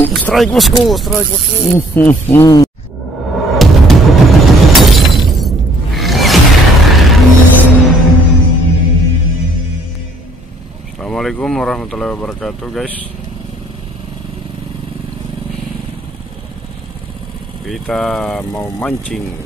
Strike bosku, strike bosku. Assalamualaikum warahmatullahi wabarakatuh guys. Kita mau mancing.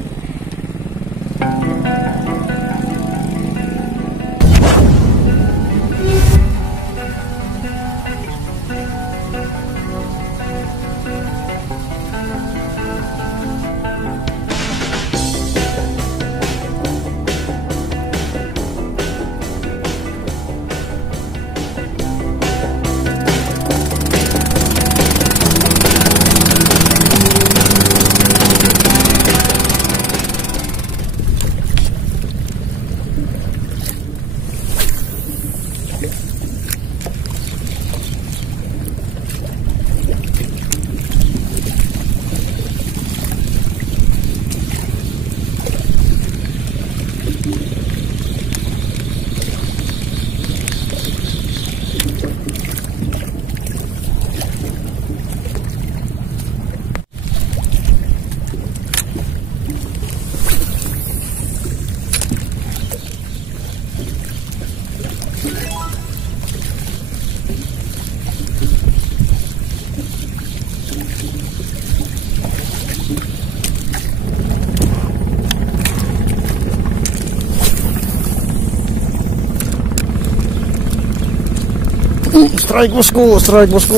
Strike bosku, strike bosku.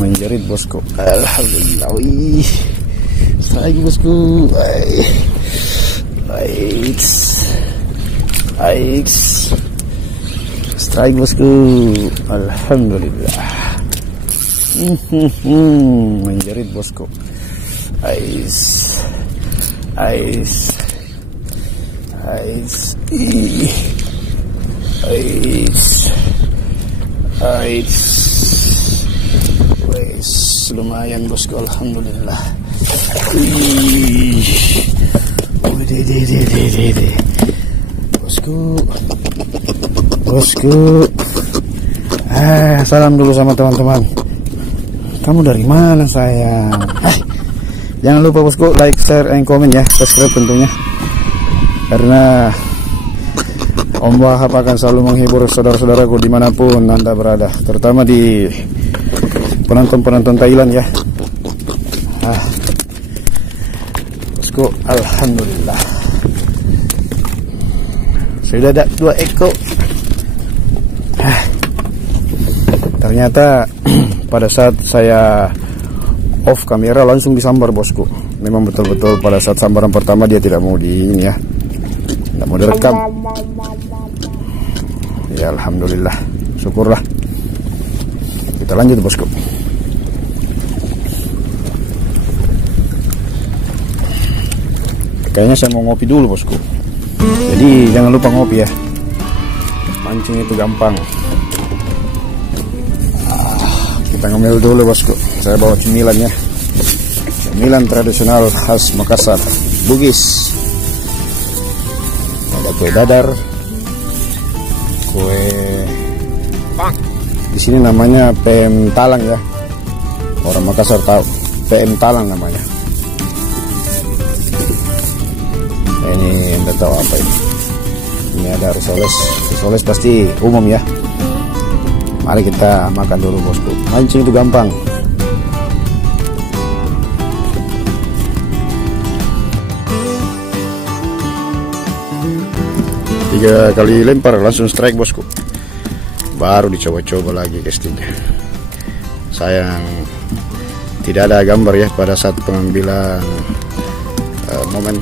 Menjerit bosku. Alhamdulillah. Strike bosku. Strike bosku. Alhamdulillah. Menjerit bosku. Wes lumayan bosku, alhamdulillah. Bosku. Salam dulu sama teman-teman. Kamu dari mana sayang? Jangan lupa bosku like, share, and comment ya, subscribe tentunya. Karena Om Wahab akan selalu menghibur saudara-saudaraku dimanapun Anda berada, terutama di penonton-penonton Thailand ya. Bosku, alhamdulillah. Sudah ada 2 ekor. Ternyata pada saat saya off kamera langsung disambar bosku. Memang betul-betul pada saat sambaran pertama dia tidak mau tidak mau direkam. Ya alhamdulillah, syukurlah. Kita lanjut bosku. Kayaknya saya mau ngopi dulu bosku. Jadi jangan lupa ngopi ya. Mancing itu gampang. Kita ngemil dulu bosku. Saya bawa cemilan ya. Cemilan tradisional khas Makassar, Bugis. Ada kue dadar, kue di sini namanya PM talang ya. Orang Makassar tahu PM talang namanya. Ini Anda tahu apa ini? Ini ada risoles. Risoles pasti umum ya. Mari kita makan dulu bosku. Mancing itu gampang. Tiga kali lempar langsung strike bosku. Baru dicoba-coba lagi castingnya. Sayang tidak ada gambar ya pada saat pengambilan momen